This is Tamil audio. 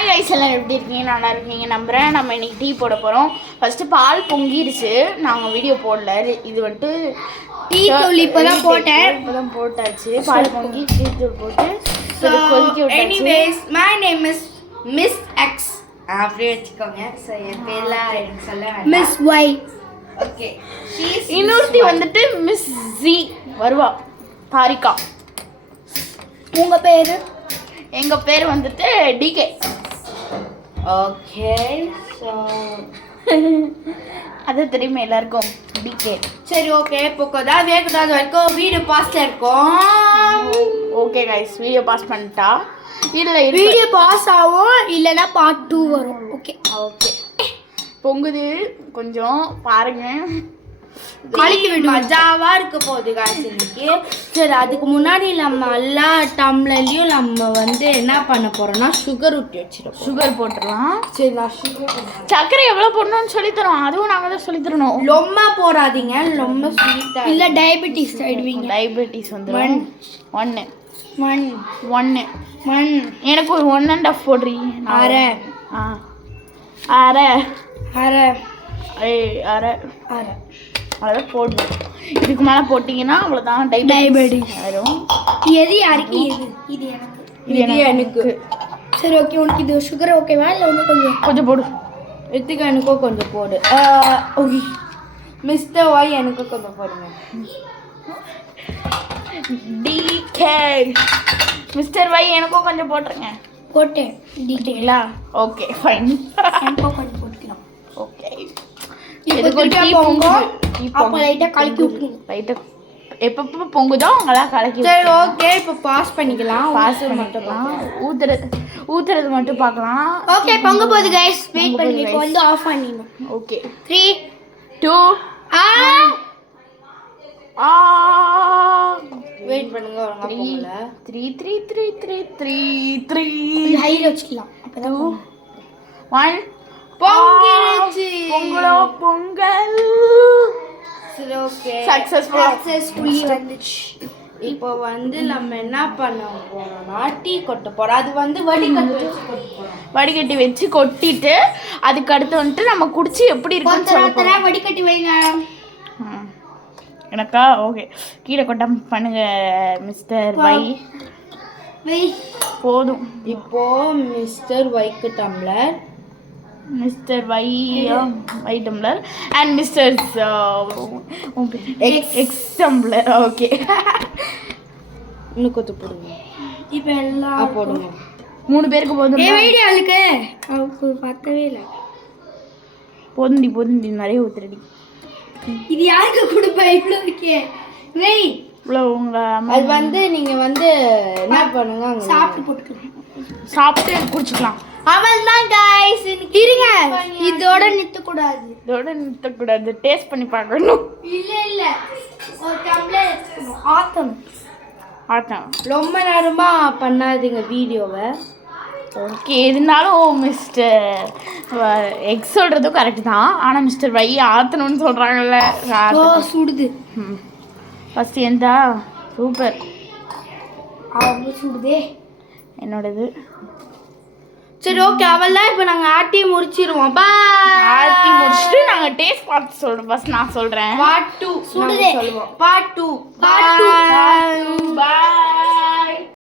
ஹாய் கைஸ், எல்லாம் எப்படி இருக்கீங்க? நல்லா இருக்கீங்க நம்புகிறேன். நம்ம இன்னைக்கு டீ போட போகிறோம். ஃபஸ்ட்டு பால் பொங்கிடுச்சு, நாங்கள் வீடியோ போடல. இது வந்துட்டு டீ தூள் இப்போ தான் போட்டாச்சு. பால் பொங்கி டீ தூள் போட்டு கொதிக்க விட்டாச்சு. Anyways my name is miss X அப்படியே வச்சுக்கோங்க. ஸோ என் பேர்லாம் எனக்கு சொல்ல வேண்டாம். Miss Y. ஓகே. இன்னொருத்தி வந்துட்டு மிஸ் ஜி வருவா, தாரிகா. உங்கள் பேர்? எங்கள் பேர் வந்துட்டு டிகே. ஓகே. ஸோ அது தெரியுமா எல்லாருக்கும், டிகே. சரி, ஓகே. இப்போ வேகக்கூடாது வரைக்கும் வீடியோ பாஸ்ல இருக்கும். ஓகே கைஸ், வீடியோ பாஸ் பண்ணிட்டா இல்லை வீடியோ பாஸ் ஆகும், இல்லைன்னா பார்ட் 2 வரும். Okay okay. பொங்குது, கொஞ்சம் பாருங்க. மஜாவா இருக்க போகுது காசு இன்னைக்கு. சரி, அதுக்கு முன்னாடி நம்ம எல்லா டம்ளர்லையும் நம்ம வந்து என்ன பண்ண போறோம்னா சுகர் ஊற்றி வச்சிடும். சுகர் போட்டுடலாம். சரி, நான் சுகர் சர்க்கரை எவ்வளோ போடணும்னு சொல்லித்தரோம், அதுவும் நாங்கள் தான் சொல்லித்தரணும். ரொம்ப போடாதீங்க, ரொம்ப ஸ்வீட்டா இல்லை டயபெட்டிஸ் ஆயிடுவீங்க. டயபெட்டிஸ் வந்து ஒன்று எனக்கு ஒரு 1.5 போடுறீ. அரை அரை அரை அரை அரை அரை போடணும். இதுக்கு மேலே போட்டிங்கன்னா அவ்வளோதான், டயபெட்டிஸ் வரும். எது யாருக்கு? இது எனக்கு. இது எனக்கு. சரி, ஓகே. உனக்கு இது சுகர் ஓகேவா இல்லை இன்னும் கொஞ்சம் போடு. ரித்திகா எனக்கும் கொஞ்சம் போடு. ஓகே. மிஸ்டர் ஒய் எனக்கும் கொஞ்சம் போடுங்க. டிகே மிஸ்டர் ஒய் எனக்கும் கொஞ்சம் போட்டுருங்க. போட்டேன். டிட்டீங்களா? Okay fine. எனக்கும் கொஞ்சம் போட்டுக்கலாம். ஓகே. எப்பப்போ பொங்குதோ அங்கெல்லாம் கலக்கி. சரி, ஓகே. இப்போ பாஸ் பண்ணிக்கலாம். பாஸ் பண்ணிக்கலாம். ஊத்துறது மட்டும் பார்க்கலாம். ஓகே, பொங்க போகுது கைஸ். வெயிட் பண்ணுங்க. இப்போ வந்து ஆஃப் பண்ணிடணும். ஓகே. 3 2 வெயிட் பண்ணுங்க. 3 3 3 3 3 3 ஹைல வச்சுக்கலாம். அப்பதான் 1 பொங்கிடுச்சு. பொங்கல். சரி, ஓகே. சக்சஸ்ஃபுல்லி வந்துச்சு. இப்போ வந்து நம்ம என்ன பண்ண போறோம்னா டீ கொட்ட போறோம். அது வந்து வடிகட்டி வச்சு கொட்டிட்டு அதுக்கு அடுத்து வந்துட்டு நம்ம குடிச்சு எப்படி இருக்குன்னு சொல்லுவோம். வடிகட்டி வைங்க. எனக்கா? ஓகே. கீழே கொட்டம் பண்ணுங்க மிஸ்டர் வை. போதும். இப்போ மிஸ்டர் வைக்கு tumbler, mister Y tumbler and mister X tumbler. Okay. இன்னும் கொஞ்சம் போடுங்க. இப்போ எல்லாம் போடுங்க. 3 பேருக்கு போதும். வீடியோவுக்கு அவருக்கு பத்தவே இல்லை. போதுண்டி நிறைய ஊத்துறடி. இது யாருக்கு கொடுப்பா? இவ்வளோ இருக்கே. இவ்வளோ அது வந்து நீங்கள் வந்து என்ன பண்ணுங்க, சாப்பிட்டு போட்டுக்கலாம். சாப்பிட்டு குடிச்சுக்கலாம். அவள் தான் கைஸ். இருங்க, இதோட நிறுத்தக்கூடாது. டேஸ்ட் பண்ணி பார்க்கணும். இல்லை ஒரு டம்ளர் ஆத்தம். ரொம்ப நேரமா பண்ணாதீங்க வீடியோவை. ஓகே. இருந்தாலும் மிஸ்டர் எக்ஸ் சொல்கிறதும் கரெக்டு தான். ஆனால் மிஸ்டர் வை ஆற்றணும்னு சொல்கிறாங்கல்ல, சுடுது. ஃபஸ்ட்டு எந்த சூப்பர் சுடுதே என்னோடது. சரி, ஓகே. அவெல்லாம் இப்போ நாங்கள் ஆட்டி முடிச்சிருவோம். ஆட்டி முடிச்சுட்டு நாங்கள் டேஸ்ட் பார்த்து சொல்கிறோம். ஃபஸ்ட் நான் சொல்கிறேன். பார்ட் 2 சுடுதே. பார்ட் 2 பாய்.